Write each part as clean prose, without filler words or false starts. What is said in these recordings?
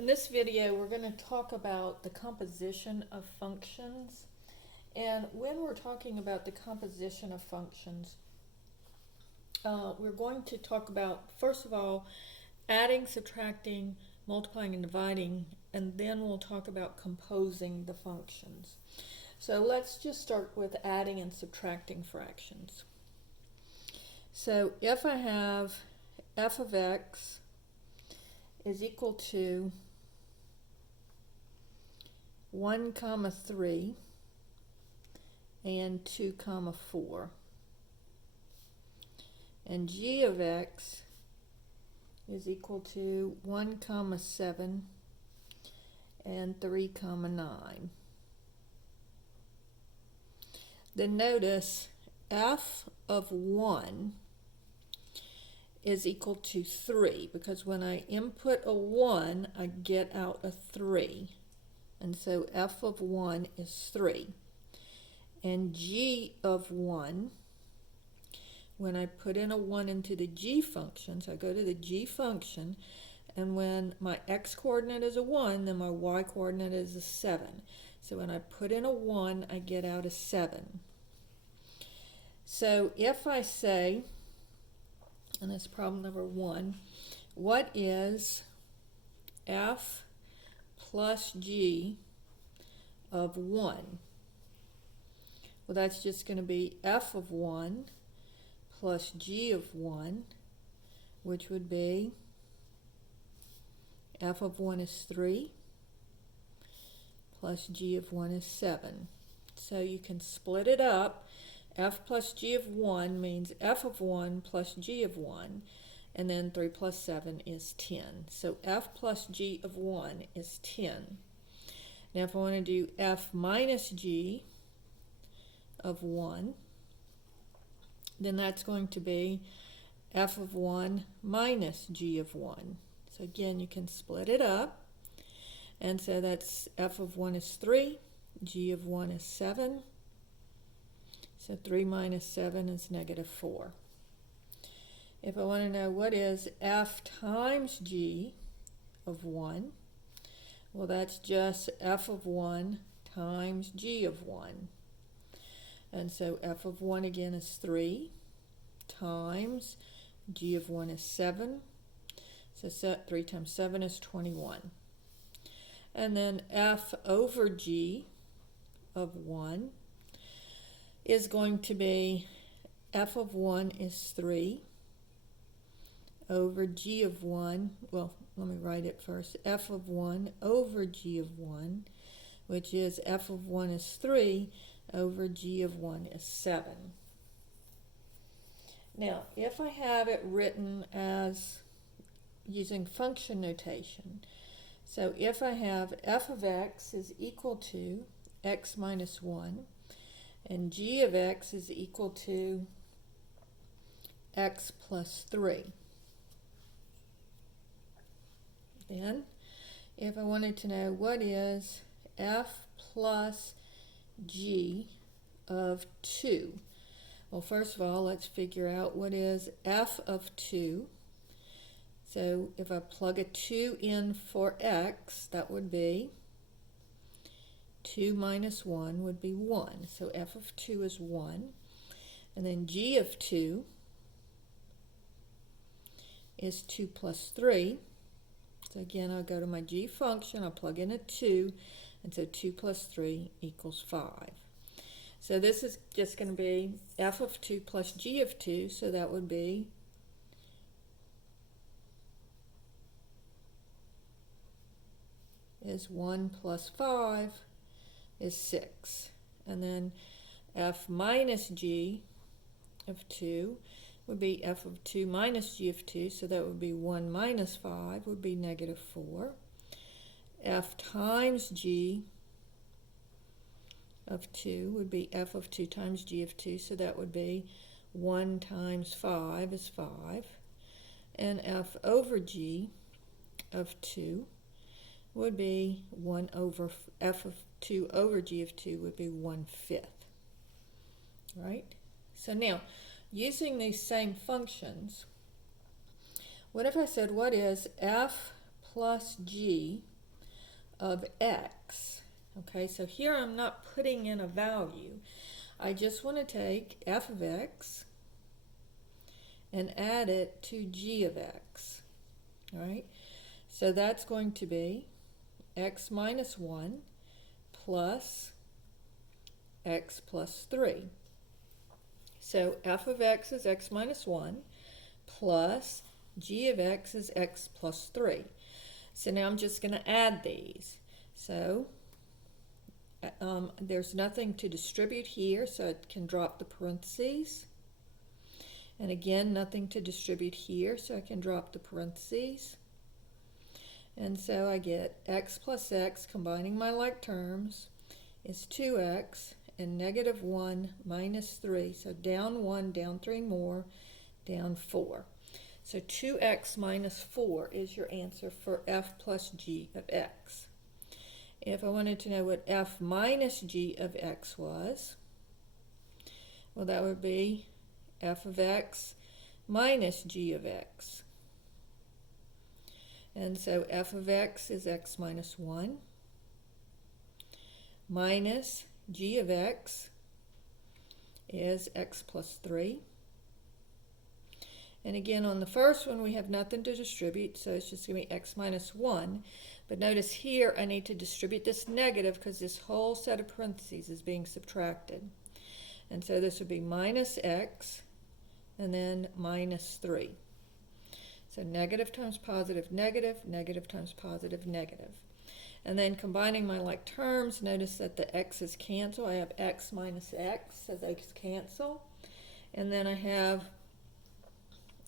In this video, we're going to talk about the composition of functions. And when we're talking about the composition of functions, we're going to talk about, first of all, adding, subtracting, multiplying, and dividing, and then we'll talk about composing the functions. So let's just start with adding and subtracting fractions. So if I have f of x is equal to 1 comma 3 and 2 comma 4, and g of x is equal to 1 comma 7 and 3 comma 9. Then notice f of 1 is equal to 3, because when I input a 1, I get out a 3. And so f of 1 is 3. And g of 1, when I put in a 1 into the g function, so I go to the g function, and when my x coordinate is a 1, then my y coordinate is a 7. So when I put in a 1, I get out a 7. So if I say, and that's problem number 1, what is f plus g of 1? Well, that's just going to be f of 1 plus g of 1, which would be f of 1 is 3 plus g of 1 is 7. So you can split it up. F plus g of 1 means f of 1 plus g of 1, and then 3 plus 7 is 10. So f plus g of 1 is 10. Now if I want to do f minus g of 1, then that's going to be f of 1 minus g of 1. So again, you can split it up, and so that's f of 1 is 3, g of 1 is 7. So 3 minus 7 is negative 4. If I want to know what is f times g of 1, well, that's just f of 1 times g of 1. And so f of 1 again is 3 times g of 1 is 7. So 3 times 7 is 21. And then f over g of 1 is going to be f of 1 is 3 over g of 1, well, let me write it first, f of 1 over g of 1, which is f of 1 is 3 over g of 1 is 7. Now, if I have it written as using function notation, so if I have f of x is equal to x minus 1, and g of x is equal to x plus 3. Then, if I wanted to know what is f plus g of 2, well, first of all, let's figure out what is f of 2. So if I plug a 2 in for x, that would be 2 minus 1 would be 1. So f of 2 is 1. And then g of 2 is 2 plus 3. So again, I'll go to my g function, I'll plug in a 2, and so 2 plus 3 equals 5. So this is just going to be f of 2 plus g of 2, so that would be is 1 plus 5 is 6. And then f minus g of 2 would be f of 2 minus g of 2, so that would be 1 minus 5 would be negative 4. F times g of 2 would be f of 2 times g of 2, so that would be 1 times 5 is 5. And f over g of 2 would be 1 over f of 2 over g of 2 would be 1/5. Right? So now, using these same functions, what if I said what is f plus g of x. Okay, so here I'm not putting in a value. I just want to take f of x and add it to g of x. All right, so that's going to be x minus 1 plus x plus 3. So f of x is x minus 1 plus g of x is x plus 3. So now I'm just going to add these. So there's nothing to distribute here, so it can drop the parentheses. And again, nothing to distribute here, so I can drop the parentheses. And so I get x plus x, combining my like terms, is 2x, and negative 1 minus 3. So down 1, down 3 more, down 4. So 2x minus 4 is your answer for f plus g of x. If I wanted to know what f minus g of x was, well, that would be f of x minus g of x. And so f of x is x minus 1 minus g of x is x plus 3. And again, on the first one, we have nothing to distribute, so it's just going to be x minus 1. But notice here, I need to distribute this negative because this whole set of parentheses is being subtracted. And so this would be minus x and then minus 3. So negative times positive, negative, negative times positive, negative. And then combining my like terms, notice that the x's cancel. I have x minus x, so they cancel. And then I have,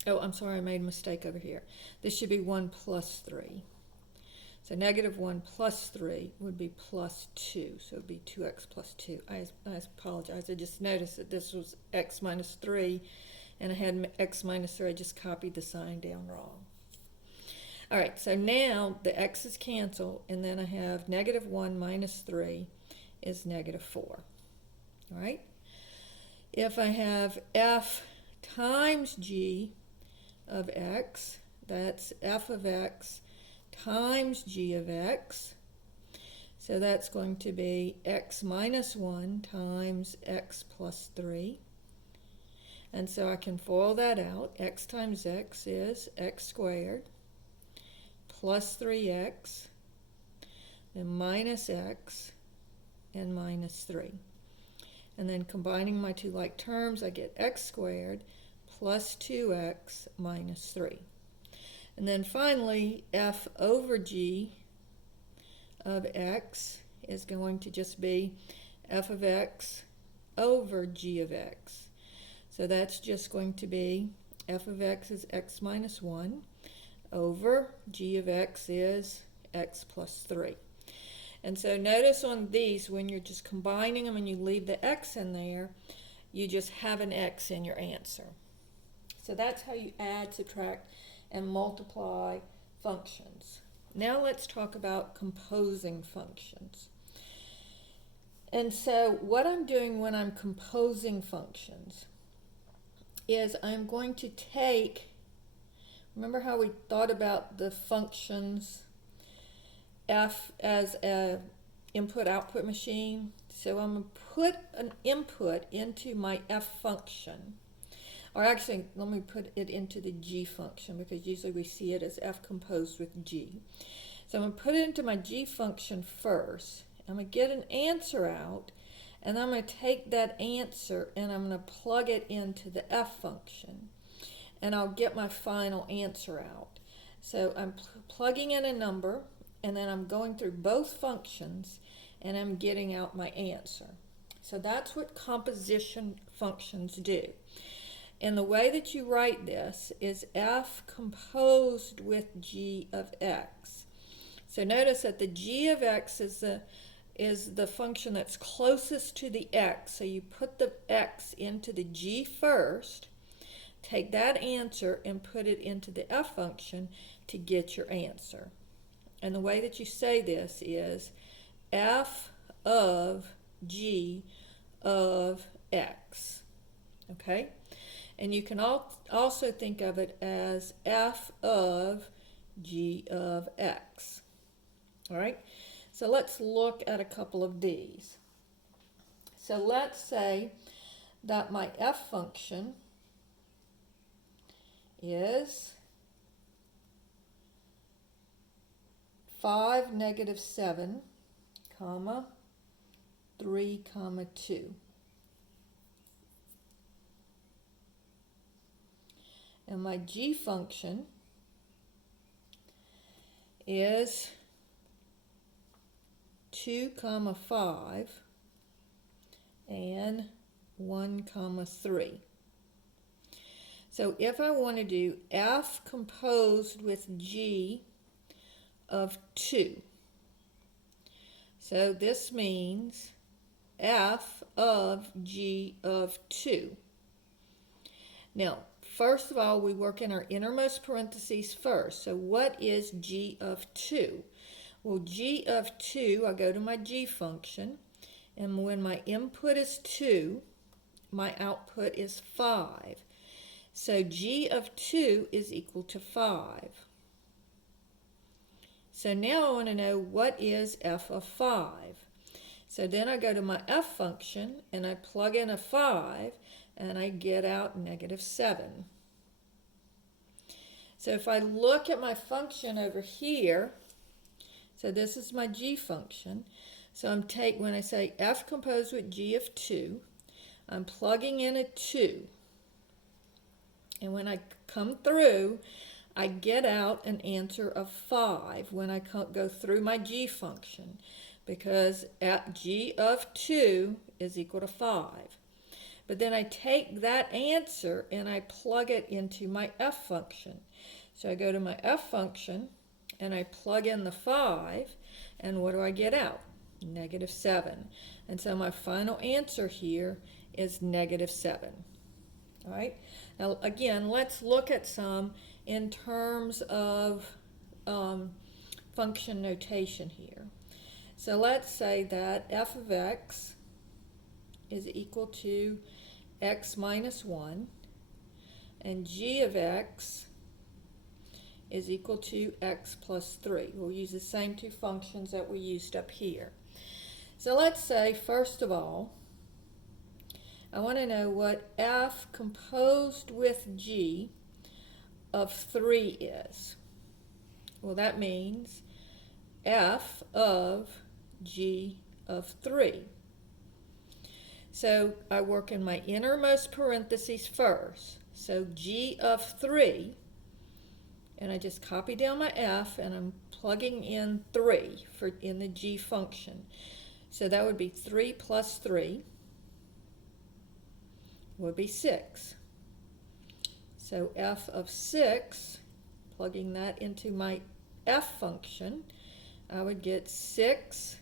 oh, I'm sorry, I made a mistake over here. This should be 1 plus 3. So negative 1 plus 3 would be plus 2. So it would be 2x plus 2. I apologize. I just noticed that this was x minus 3, and I had x minus 3. I just copied the sign down wrong. All right, so now the x's cancel, and then I have negative 1 minus 3 is negative 4. All right? If I have f times g of x, that's f of x times g of x. So that's going to be x minus 1 times x plus 3. And so I can FOIL that out. X times x is x squared plus 3x, then minus x, and minus 3. And then combining my two like terms, I get x squared plus 2x minus 3. And then finally, f over g of x is going to just be f of x over g of x. So that's just going to be f of x is x minus 1 over g of x is x plus 3. And so notice on these, when you're just combining them and you leave the x in there, you just have an x in your answer. So that's how you add, subtract, and multiply functions. Now let's talk about composing functions. And so what I'm doing when I'm composing functions is I'm going to take, remember how we thought about the functions, f as a input-output machine? So I'm going to put an input into my f function. Or actually, let me put it into the g function, because usually we see it as f composed with g. So I'm going to put it into my g function first. I'm going to get an answer out, and I'm going to take that answer and I'm going to plug it into the f function, and I'll get my final answer out. So I'm plugging in a number, and then I'm going through both functions, and I'm getting out my answer. So that's what composition functions do. And the way that you write this is f composed with g of x. So notice that the g of x is the function that's closest to the x. So you put the x into the g first, take that answer and put it into the f function to get your answer. And the way that you say this is f of g of x. Okay? And you can also think of it as f of g of x. All right? So let's look at a couple of these. So let's say that my f function is 5, -7, comma, 3, comma, 2. And my g function is 2, comma, 5, and 1, comma, 3. So if I want to do f composed with g of 2, so this means f of g of 2. Now, first of all, we work in our innermost parentheses first. So what is g of 2? Well, g of 2, I go to my g function, and when my input is 2, my output is 5. So g of 2 is equal to 5. So now I want to know what is f of 5. So then I go to my f function, and I plug in a 5, and I get out -7. So if I look at my function over here, so this is my g function. So when I say f composed with g of 2, I'm plugging in a 2. And when I come through, I get out an answer of 5 when I go through my g function, because g of 2 is equal to 5. But then I take that answer and I plug it into my f function. So I go to my f function and I plug in the 5, and what do I get out? -7. And so my final answer here is -7. All right. Now again, let's look at some in terms of function notation here. So let's say that f of x is equal to x minus 1, and g of x is equal to x plus 3. We'll use the same two functions that we used up here. So let's say, first of all, I want to know what f composed with g of 3 is. Well, that means f of g of 3. So I work in my innermost parentheses first. So g of 3, and I just copy down my f, and I'm plugging in 3 in the g function. So that would be 3 plus 3 would be 6. So f of 6, plugging that into my f function, I would get 6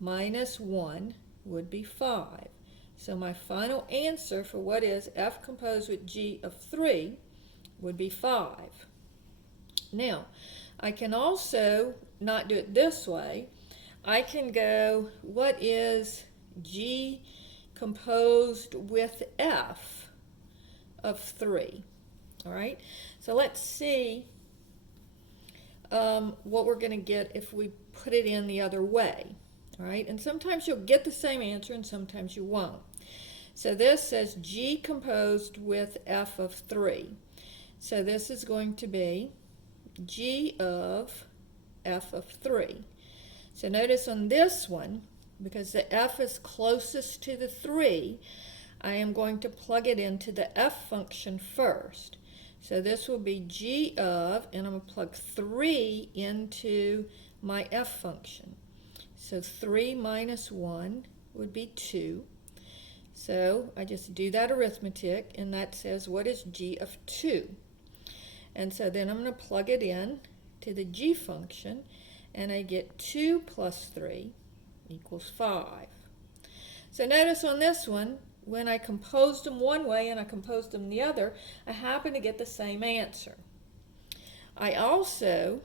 minus 1 would be 5. So my final answer for what is f composed with g of 3 would be 5. Now, I can also not do it this way. I can go, what is g composed with f of 3? All right, so let's see what we're going to get if we put it in the other way. All right, and sometimes you'll get the same answer and sometimes you won't. So this says g composed with f of 3. So this is going to be g of f of 3. So notice on this one, because the f is closest to the 3, I am going to plug it into the f function first. So this will be g of, and I'm going to plug 3 into my f function. So 3 minus 1 would be 2. So I just do that arithmetic, and that says what is g of 2. And so then I'm going to plug it in to the g function, and I get 2 plus 3 equals 5. So notice on this one, when I composed them one way and I composed them the other, I happen to get the same answer. I also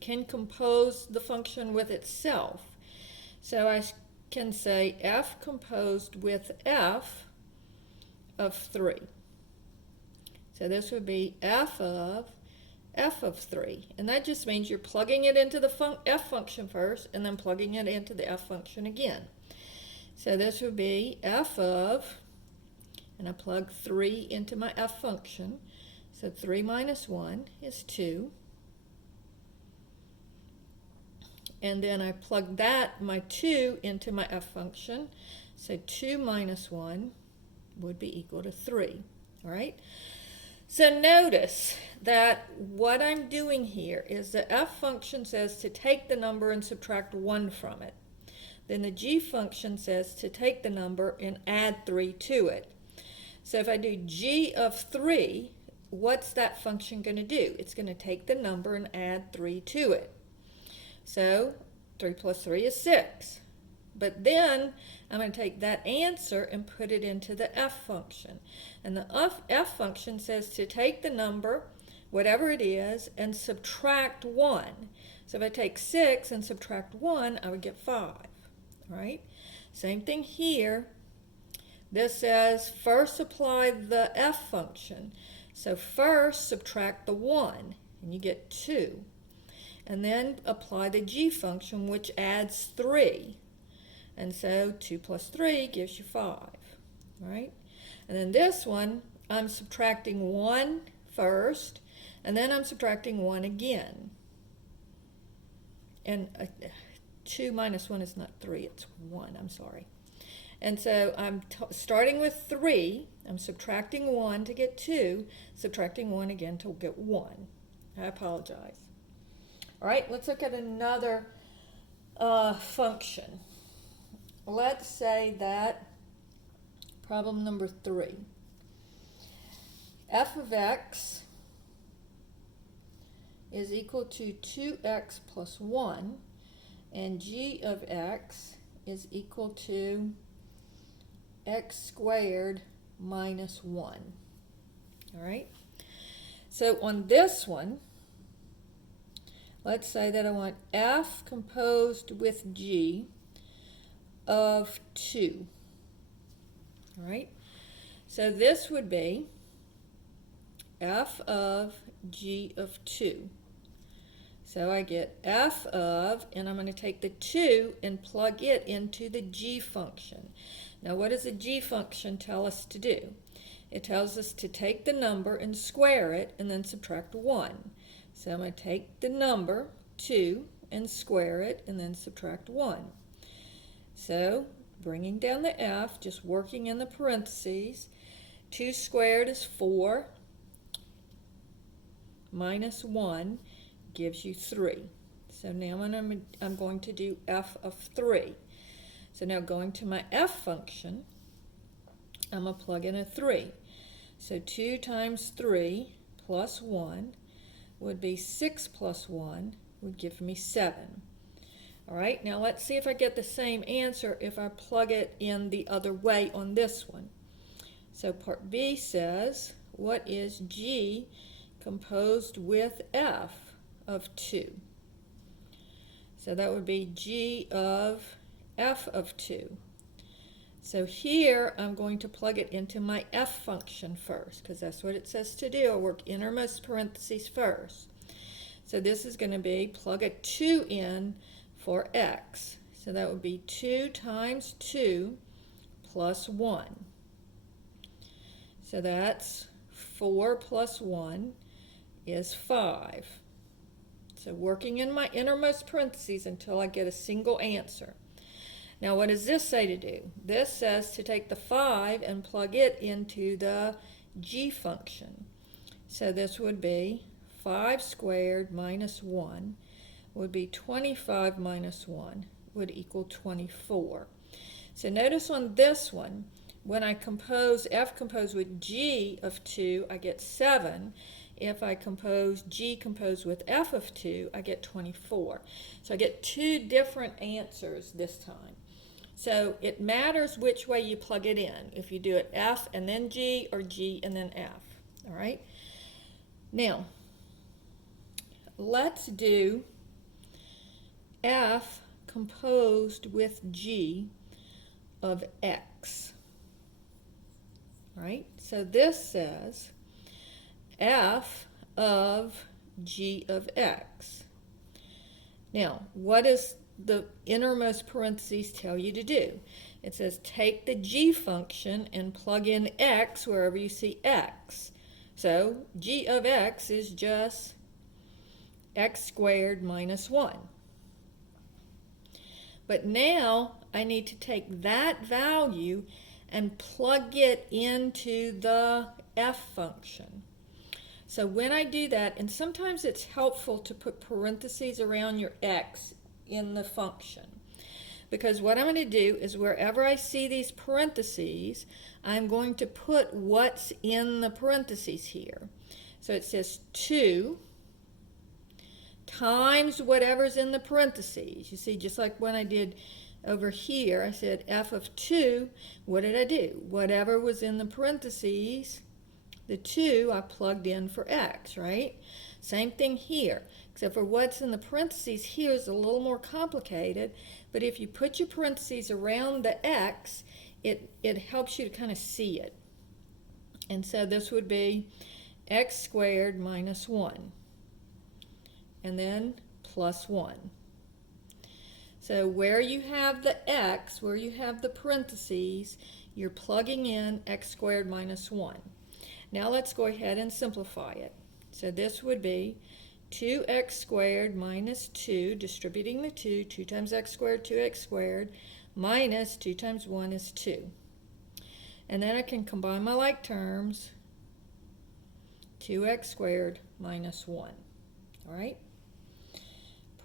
can compose the function with itself. So I can say f composed with f of 3. So this would be f of f of 3. And that just means you're plugging it into the f function first and then plugging it into the f function again. So this would be f of, and I plug 3 into my f function. So 3 minus 1 is 2. And then I plug that, my 2, into my f function. So 2 minus 1 would be equal to 3. All right? So notice that what I'm doing here is the f function says to take the number and subtract 1 from it. Then the g function says to take the number and add 3 to it. So if I do g of 3, what's that function going to do? It's going to take the number and add 3 to it. So 3 plus 3 is 6. But then I'm going to take that answer and put it into the f function. And the f function says to take the number, whatever it is, and subtract 1. So if I take 6 and subtract 1, I would get 5. Right? Same thing here. This says first apply the f function. So first subtract the 1, and you get 2. And then apply the g function, which adds 3. And so 2 plus 3 gives you 5. Right? And then this one, I'm subtracting 1 first, and then I'm subtracting 1 again. And 2 minus 1 is not 3, it's 1, I'm sorry. And so I'm starting with 3, I'm subtracting 1 to get 2, subtracting 1 again to get 1. I apologize. All right, let's look at another function. Let's say that problem number 3. F of x is equal to 2x plus 1, and g of x is equal to x squared minus 1. All right? So on this one, let's say that I want f composed with g of 2. All right? So this would be f of g of 2. So I get f of, and I'm going to take the 2 and plug it into the g function. Now what does the g function tell us to do? It tells us to take the number and square it and then subtract 1. So I'm going to take the number 2 and square it and then subtract 1. So bringing down the f, just working in the parentheses, 2 squared is 4 minus 1 gives you 3. So now I'm going to do f of 3. So now going to my f function, I'm going to plug in a 3. So 2 times 3 plus 1 would be 6 plus 1 would give me 7. All right, now let's see if I get the same answer if I plug it in the other way on this one. So part B says, what is g composed with f of 2? So that would be g of f of 2. So here I'm going to plug it into my f function first, because that's what it says to do. I work innermost parentheses first. So this is going to be plug a 2 in for x. So that would be 2 times 2 plus 1. So that's 4 plus 1 is 5. So working in my innermost parentheses until I get a single answer. Now what does this say to do? This says to take the 5 and plug it into the g function. So this would be 5 squared minus 1 would be 25 minus 1 would equal 24. So notice on this one, when I compose f composed with g of 2, I get 7. If I compose g composed with f of 2, I get 24. So I get 2 different answers this time. So it matters which way you plug it in, if you do it f and then g or g and then f. All right? Now, let's do f composed with g of x. All right? So this says f of g of x. Now, what does the innermost parentheses tell you to do? It says take the g function and plug in x wherever you see x. So g of x is just x squared minus 1. But now I need to take that value and plug it into the f function. So when I do that, and sometimes it's helpful to put parentheses around your x in the function, because what I'm going to do is wherever I see these parentheses, I'm going to put what's in the parentheses here. So it says 2 times whatever's in the parentheses. You see, just like when I did over here, I said f of 2. What did I do? Whatever was in the parentheses, the 2 I plugged in for x, right? Same thing here, except for what's in the parentheses here is a little more complicated, but if you put your parentheses around the x, it helps you to kind of see it. And so this would be x squared minus 1, and then plus 1. So where you have the x, where you have the parentheses, you're plugging in x squared minus 1. Now let's go ahead and simplify it. So this would be 2x squared minus 2, distributing the 2, 2 times x squared, 2x squared, minus 2 times 1 is 2. And then I can combine my like terms, 2x squared minus 1. All right?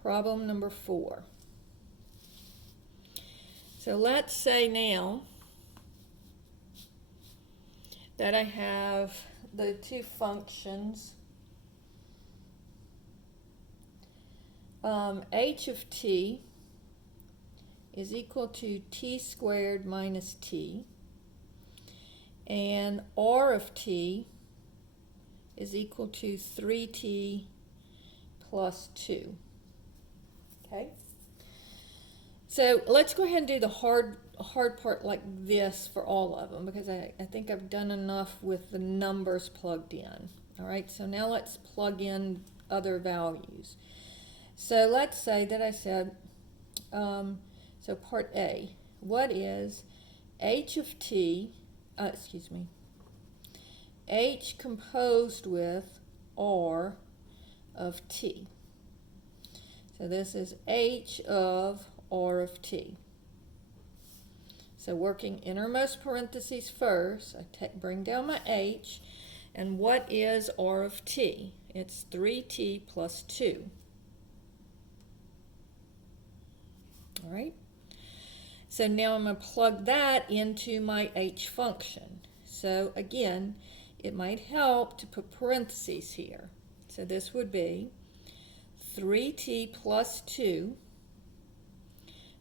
Problem number 4. So let's say now that I have the two functions, h of t is equal to t squared minus t, and r of t is equal to 3t plus 2. Okay? So let's go ahead and do the hard part like this for all of them, because I think I've done enough with the numbers plugged in. All right, so now let's plug in other values. So let's say that I said, so part A, what is h of t, h composed with r of t. So this is h of r of t. So working innermost parentheses first, I bring down my h, and what is r of t? It's 3t plus 2. All right? So now I'm going to plug that into my h function. So again, it might help to put parentheses here. So this would be 3t plus 2.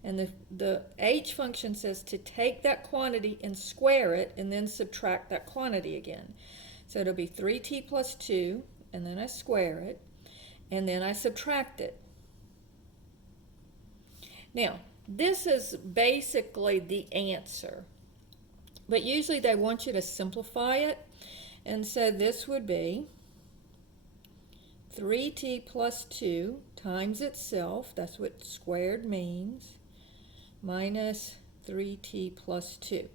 And the h function says to take that quantity and square it and then subtract that quantity again. So it'll be 3t plus 2, and then I square it, and then I subtract it. Now, this is basically the answer, but usually they want you to simplify it, and so this would be 3t plus 2 times itself, that's what squared means, minus 3t plus 2.